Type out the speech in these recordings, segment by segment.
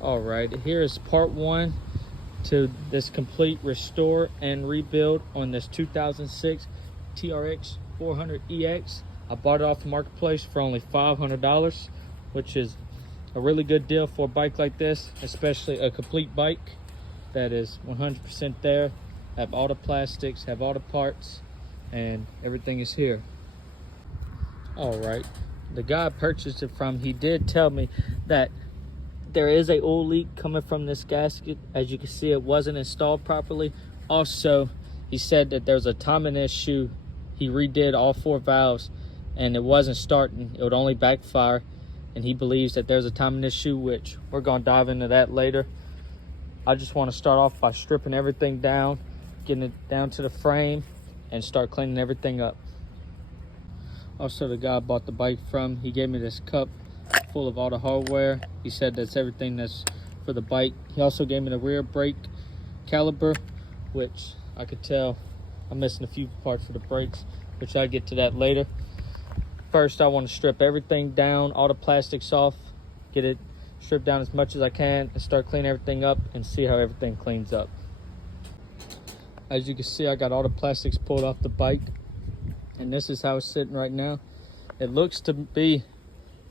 All right, here is part one to this complete restore and rebuild on this 2006 TRX 400EX. I bought it off the marketplace for only $500, which is a really good deal for a bike like this, especially a complete bike that is 100% there, have all the plastics, have all the parts, and everything is here. All right, the guy I purchased it from, he did tell me that there is a oil leak coming from this gasket. As you can see, it wasn't installed properly. Also, he said that there's a timing issue. He redid all 4 valves and it wasn't starting. It would only backfire, and he believes that there's a timing issue, which we're gonna dive into that later. I just want to start off by stripping everything down, getting it down to the frame, and start cleaning everything up. Also, the guy I bought the bike from, he gave me this cup full of all the hardware. He said that's everything that's for the bike. He also gave me the rear brake caliper, which I could tell I'm missing a few parts for the brakes, which I'll get to that later. First, I want to strip everything down, all the plastics off, get it stripped down as much as I can, and start cleaning everything up and see how everything cleans up. As you can see, I got all the plastics pulled off the bike, and this is how it's sitting right now. It looks to be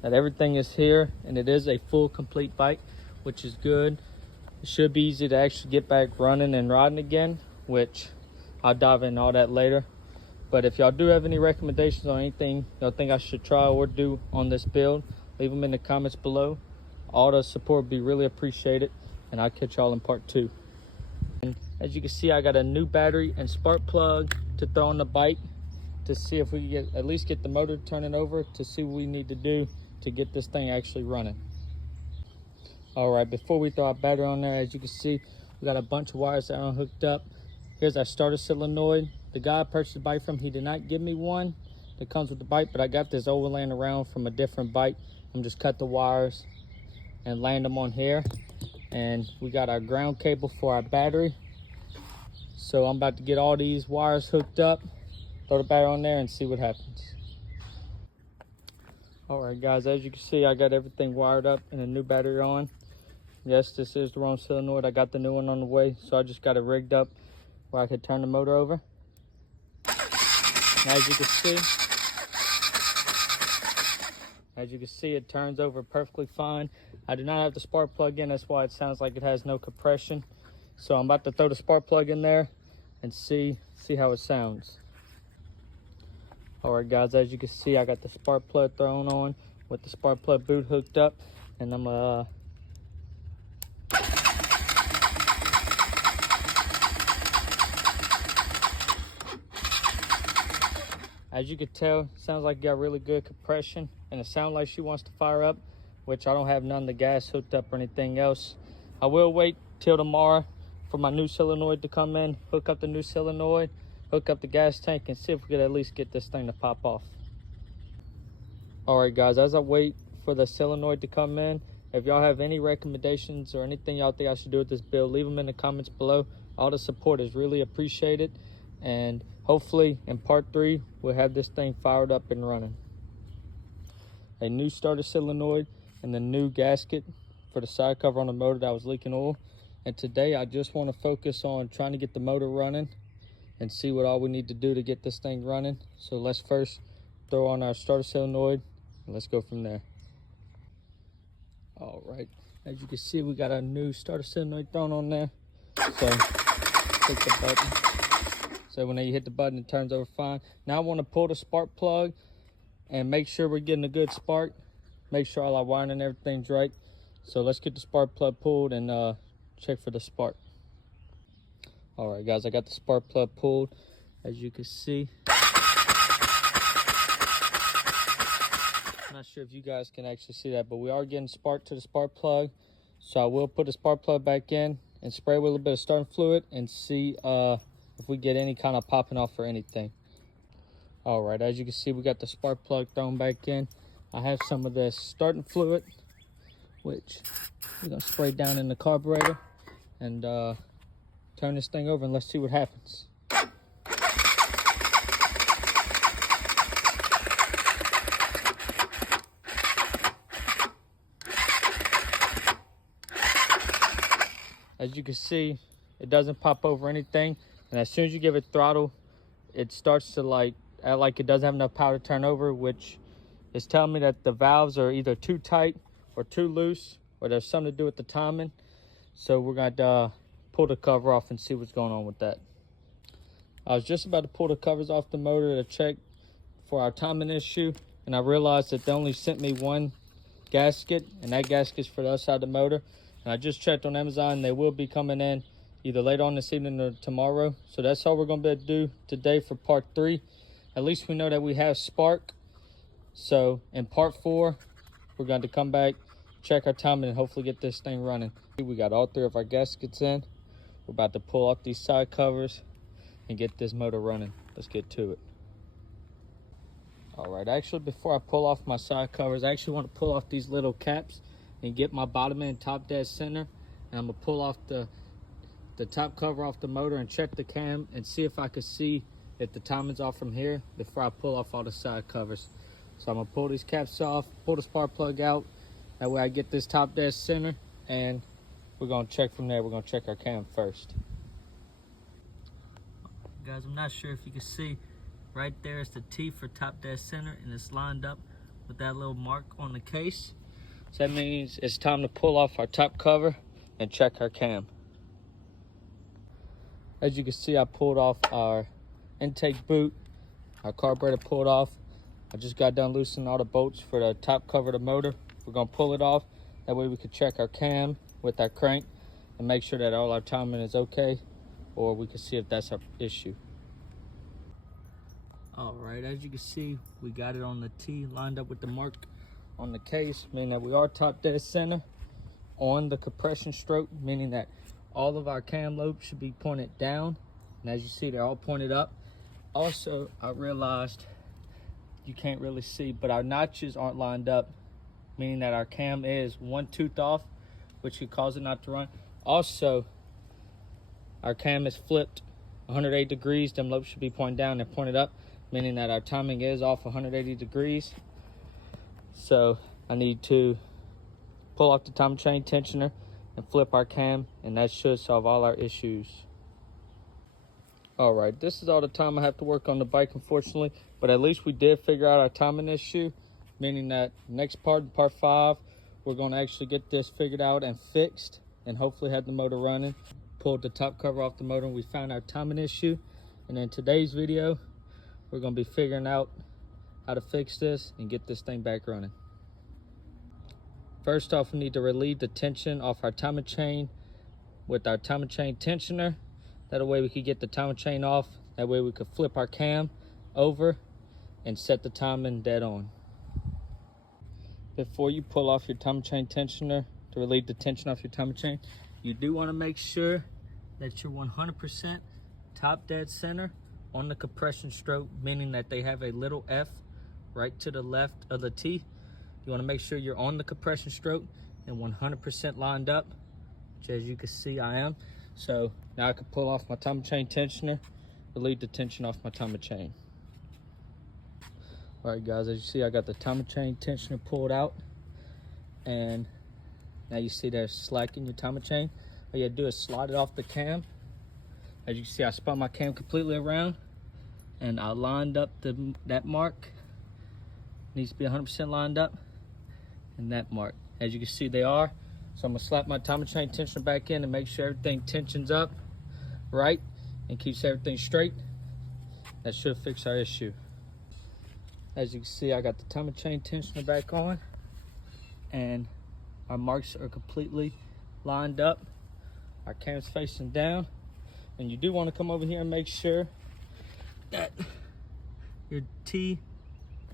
that everything is here, and it is a full complete bike, which is good. It should be easy to actually get back running and riding again, which I'll dive into all that later. But if y'all do have any recommendations on anything y'all think I should try or do on this build, leave them in the comments below. All the support would be really appreciated, and I'll catch y'all in part 2. And as you can see, I got a new battery and spark plug to throw on the bike to see if we can at least get the motor turning over, to see what we need to do to get this thing actually running. All right, before we throw our battery on there, as you can see, we got a bunch of wires that are hooked up. Here's our starter solenoid. The guy I purchased the bike from, he did not give me one that comes with the bike, but I got this overland around from a different bike. I'm just cut the wires and land them on here. And we got our ground cable for our battery. So I'm about to get all these wires hooked up, throw the battery on there, and see what happens. All right, guys, as you can see, I got everything wired up and a new battery on. Yes, this is the wrong solenoid. I got the new one on the way, so I just got it rigged up where I could turn the motor over. And as you can see, it turns over perfectly fine. I do not have the spark plug in, that's why it sounds like it has no compression. So I'm about to throw the spark plug in there and see how it sounds. All right, guys, as you can see, I got the spark plug thrown on with the spark plug boot hooked up, and I'm as you can tell, sounds like it got really good compression, and it sounds like she wants to fire up, which I don't have none of the gas hooked up or anything else. I will wait till tomorrow for my new solenoid to come in, hook up the new solenoid, hook up the gas tank, and see if we could at least get this thing to pop off. All right, guys, as I wait for the solenoid to come in, if y'all have any recommendations or anything y'all think I should do with this build, leave them in the comments below. All the support is really appreciated, and hopefully in part 3 we'll have this thing fired up and running. A new starter solenoid and the new gasket for the side cover on the motor that was leaking oil. And today I just want to focus on trying to get the motor running and see what all we need to do to get this thing running. So let's first throw on our starter solenoid and let's go from there. All right, as you can see, we got our new starter solenoid thrown on there. So click the button. So when you hit the button, it turns over fine. Now I want to pull the spark plug and make sure we're getting a good spark. Make sure all our wiring and everything's right. So let's get the spark plug pulled and check for the spark. All right, guys, I got the spark plug pulled, as you can see. I'm not sure if you guys can actually see that, but we are getting spark to the spark plug. So I will put the spark plug back in and spray with a little bit of starting fluid and see if we get any kind of popping off or anything. All right, as you can see, we got the spark plug thrown back in. I have some of this starting fluid, which we're gonna spray down in the carburetor and turn this thing over, and let's see what happens. As you can see, it doesn't pop over anything. And as soon as you give it throttle, it starts to act like it doesn't have enough power to turn over, which is telling me that the valves are either too tight or too loose, or there's something to do with the timing. So we're going to pull the cover off and see what's going on with that. I was just about to pull the covers off the motor to check for our timing issue, and I realized that they only sent me one gasket, and that gasket's for the other side of the motor. And I just checked on Amazon. They will be coming in either later on this evening or tomorrow. So that's all we're going to be able to do today for part 3. At least we know that we have spark. So in part 4, we're going to come back, check our timing, and hopefully get this thing running. We got all 3 of our gaskets in. We're about to pull off these side covers and get this motor running. Let's get to it. All right, actually, before I pull off my side covers, I actually want to pull off these little caps and get my bottom end top dead center. And I'm gonna pull off the top cover off the motor and check the cam and see if I could see if the timing's off from here before I pull off all the side covers. So I'm gonna pull these caps off, pull the spark plug out. That way I get this top dead center, and we're gonna check from there. We're gonna check our cam first. Guys, I'm not sure if you can see, right there is the T for top dead center, and it's lined up with that little mark on the case. So that means it's time to pull off our top cover and check our cam. As you can see, I pulled off our intake boot, our carburetor pulled off. I just got done loosening all the bolts for the top cover of the motor. We're gonna pull it off. That way we can check our cam with our crank and make sure that all our timing is okay, or we can see if that's our issue. All right, as you can see, we got it on the T lined up with the mark on the case, meaning that we are top dead center on the compression stroke, meaning that all of our cam lobes should be pointed down. And as you see, they're all pointed up. Also, I realized you can't really see, but our notches aren't lined up, meaning that our cam is one tooth off, which could cause it not to run. Also, our cam is flipped 180 degrees. Them lobes should be pointed down and pointed up, meaning that our timing is off 180 degrees. So I need to pull off the timing chain tensioner and flip our cam, and that should solve all our issues. All right, this is all the time I have to work on the bike, unfortunately, but at least we did figure out our timing issue, meaning that next part, part 5, we're going to actually get this figured out and fixed and hopefully have the motor running. Pulled the top cover off the motor and we found our timing issue. And in today's video, we're going to be figuring out how to fix this and get this thing back running. First off, we need to relieve the tension off our timing chain with our timing chain tensioner. That way we could get the timing chain off. That way we could flip our cam over and set the timing dead on. Before you pull off your timing chain tensioner to relieve the tension off your timing chain, you do want to make sure that you're 100% top dead center on the compression stroke, meaning that they have a little F right to the left of the T. You want to make sure you're on the compression stroke and 100% lined up, which as you can see I am. So now I can pull off my timing chain tensioner, relieve the tension off my timing chain. All right guys, as you see, I got the timing chain tensioner pulled out, and now you see there's slack in your timing chain. All you have to do is slide it off the cam. As you can see, I spun my cam completely around and I lined up that mark. Needs to be 100% lined up, and that mark. As you can see, they are. So I'm gonna slap my timing chain tensioner back in and make sure everything tensions up right and keeps everything straight. That should fix our issue. As you can see, I got the timing chain tensioner back on and our marks are completely lined up. Our cam's facing down. And you do want to come over here and make sure that your T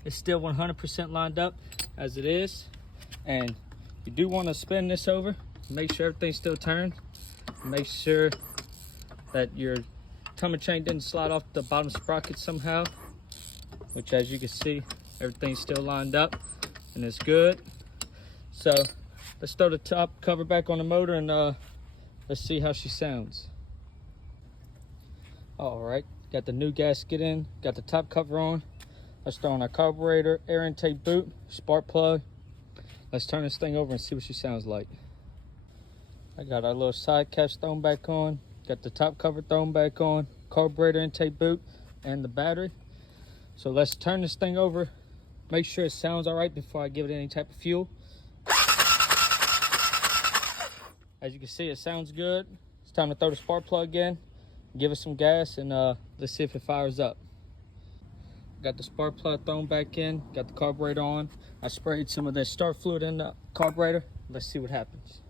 is still 100% lined up as it is. And you do want to spin this over, make sure everything's still turned. Make sure that your timing chain didn't slide off the bottom sprocket somehow, which as you can see, everything's still lined up and it's good. So let's throw the top cover back on the motor and let's see how she sounds. All right, got the new gasket in, got the top cover on. Let's throw on our carburetor, air intake boot, spark plug. Let's turn this thing over and see what she sounds like. I got our little side caps thrown back on. Got the top cover thrown back on. Carburetor intake boot and the battery. So let's turn this thing over. Make sure it sounds all right before I give it any type of fuel. As you can see, it sounds good. It's time to throw the spark plug in, give it some gas, and let's see if it fires up. Got the spark plug thrown back in, got the carburetor on. I sprayed some of that start fluid in the carburetor. Let's see what happens.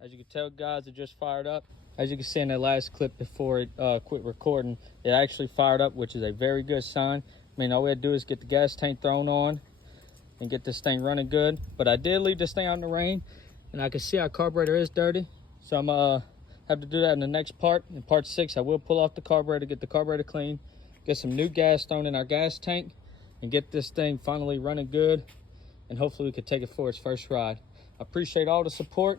As you can tell, guys, it just fired up. As you can see in that last clip before it quit recording, it actually fired up, which is a very good sign. I mean, all we had to do is get the gas tank thrown on and get this thing running good. But I did leave this thing out in the rain, and I can see our carburetor is dirty. So I'm have to do that in the next part. In part 6, I will pull off the carburetor, get the carburetor clean, get some new gas thrown in our gas tank, and get this thing finally running good. And hopefully we could take it for its first ride. I appreciate all the support,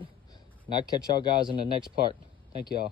and I'll catch y'all guys in the next part. Thank y'all.